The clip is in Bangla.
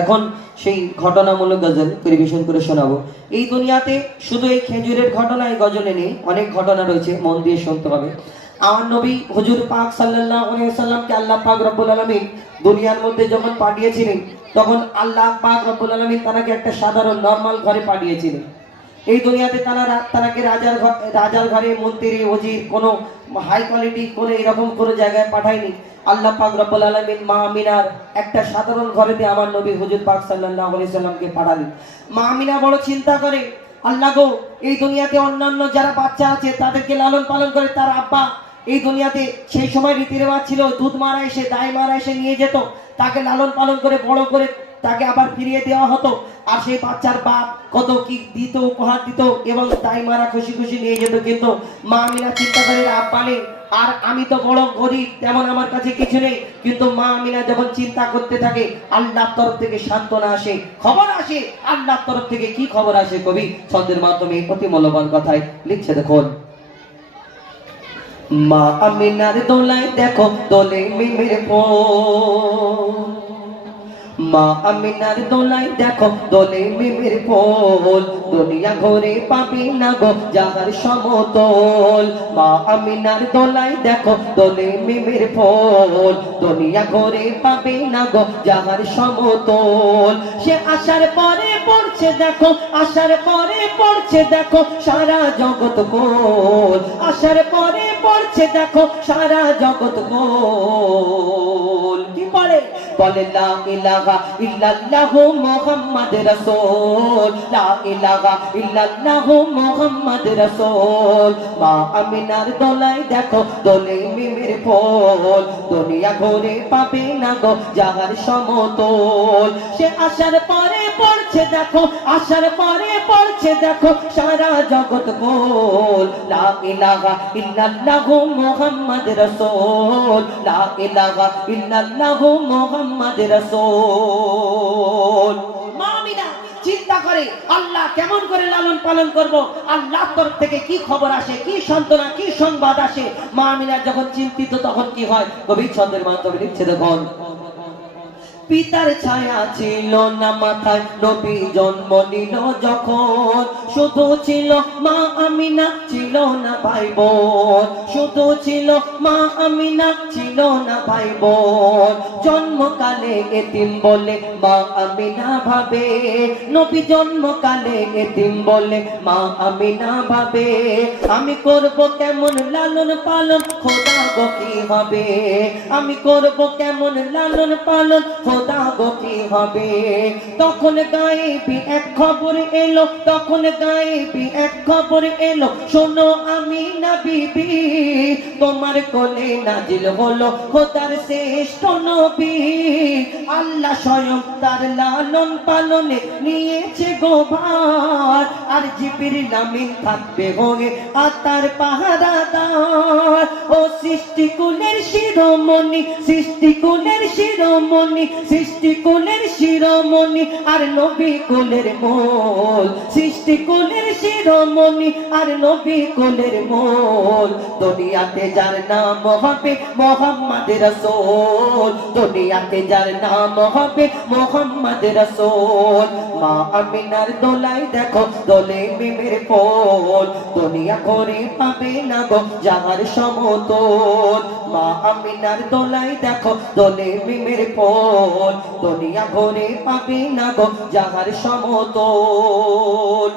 এখন সেই ঘটনামূলক গজল পরিবেশন করে শোনাবো। এই দুনিয়াতে শুধু এই খেজুরের ঘটনা এই গজলে নেই, অনেক ঘটনা রয়েছে, মন দিয়ে শুনতে হবে। আমার নবী হুজুর পাক সাল্লাল্লাহু আলাইহি ওয়াসাল্লামকে আল্লাহ পাক রব্বুল আলামিন দুনিয়ার মধ্যে যখন পাঠিয়েছিলেন, তখন আল্লাহ পাক রব্বুল আলামিন তাকে একটা সাধারণ নরমাল ঘরে পাঠিয়েছিলেন। এই দুনিয়াতে তাকে রাজার ঘরে মন্ত্রী ওজির কোনো হাই কোয়ালিটি কোনো এরকম কোনো জায়গায় পাঠায়নি। আল্লাহ পাক রব্বুল আলামিন মা আমিনার একটা সাধারণ ঘরেতে আমার নবী হুজুর পাক সাল্লাল্লাহু আলাইহি সাল্লামকে পাঠালেন। মা আমিনা বড় চিন্তা করে, আল্লাহ গো, এই দুনিয়াতে অন্যান্য যারা বাচ্চা আছে তাদেরকে লালন পালন করে তার আব্বা, এই দুনিয়াতে সেই সময় রীতি রেওয়াজ ছিল দুধ মারা এসে দাই মারা এসে নিয়ে যেত, তাকে লালন পালন করে বড় করে তাকে আবার ফিরিয়ে দেওয়া হতো। আর সেই বাচ্চার বাপ কত কি দিত, উপহার দিত এবং দাই মারা খুশি খুশি নিয়ে যেত। কিন্তু মা আমিনা চিন্তা করে আব্বা নেই, আর আমি তো বড় গরিব, তেমন আমার কাছে কিছু নেই। কিন্তু মা আমিনা যখন চিন্তা করতে থাকে, আল্লাহর তরফ থেকে সান্ত্বনা আসে, খবর আসে। আল্লাহর তরফ থেকে কি খবর আসে? কবি ছন্দের মাধ্যমে অতি মূল্যবান কথায় লিখছে, দেখুন। মা আমিনার দোলায় দেখো দোলে মিমের ফুল, মা আমিনার দোলায় দেখো দোলে মিমের ফুল, দুনিয়া ঘুরে পাবি না গো যাহার সমতল। মা আমিনার দোলায় দেখো দোলে মিমের ফুল, দুনিয়া ঘুরে পাবি না গো যাহার সমতল। সে আসার পরে পড়ছে দেখো, আসার পরে পড়ছে দেখো সারা জগৎ গোল, আসার পরে পড়ছে দেখো সারা জগৎ গোল। কি পড়ে? বলে লা ইলাহা ইল্লাল্লাহু মুহাম্মদ রাসূল, লা ইলাহা ইল্লাল্লাহু মুহাম্মদ রাসূল। মা আমিনার দোলায় দেখো দোলে মিমের ফুল, দুনিয়া ঘুরে পাবে না গো যাহার সমতল। সে আসার পরে পড়ছে দেখো, আসার পরে পড়ছে দেখো সারা জগৎ গোল, লা ইলাহা ইল্লাল্লাহু মুহাম্মদ রাসূল, লা ইলাহা ইল্লাল্লাহু মুহাম্মদ রাসূল। মা আমিনা চিন্তা করে, আল্লাহ কেমন করে লালন পালন করব, আল্লাহর তরফ থেকে কি খবর আসে, কি সান্ত্বনা, কি সংবাদ আসে। মা আমিনা যখন চিন্তিত তখন কি হয়? কবি ছন্দের মাধ্যমে লিখছে, দেখুন। পিতার ছায়া ছিল না মাথায় নবী জন্ম নিল যখন, শুধু ছিল মা আমিনা ছিল না ভাই বোন, শুধু ছিল মা আমিনা ছিল না ভাই বোন। জন্মকালে এতিম বলে মা আমিনা ভাবে, নবী জন্মকালে এতিম বলে মা আমিনা ভাবে, আমি করব কেমন লালন পালন, খোদা গো কি হবে, আমি করব কেমন লালন পালন, খোদা গো কি হবে। তখন গায়েবী এক খবর এলো, তখন গায়েবী এক খবর এলো, শোনো আমিনা বিবি, তোমার কোলে নাজিল হলো খোদার শ্রেষ্ঠ নবী। আল্লাহ স্বয়ং তার লালন পালনে নিয়েছে গো ভার, আর জিবরিল আমিন থাকবে হয়ে আতার পাহারাদার। ও সৃষ্টিকুলের শিরোমণি, সৃষ্টিকুলের শিরোমণি, সৃষ্টিকুলের শিরোমণি আর নবী কুলের মোল, সৃষ্টিকুলের শিরোমণি আর নবী কুলের মোল। দুনিয়াতে যার নাম হবে মুহাম্মদ রাসূল, দুনিয়াতে যার নাম হবে মুহাম্মদ রাসূল। মা আমিনার দোলায় দেখো দোলে মিমের ফুল, দুনিয়া ঘুরে পাবে না গো যাহার সমতল। মা আমিনার দোলায় দেখো দোলে মিমের ফুল, দুনিয়া ঘুরে পাবে না গো যাহার সমতল।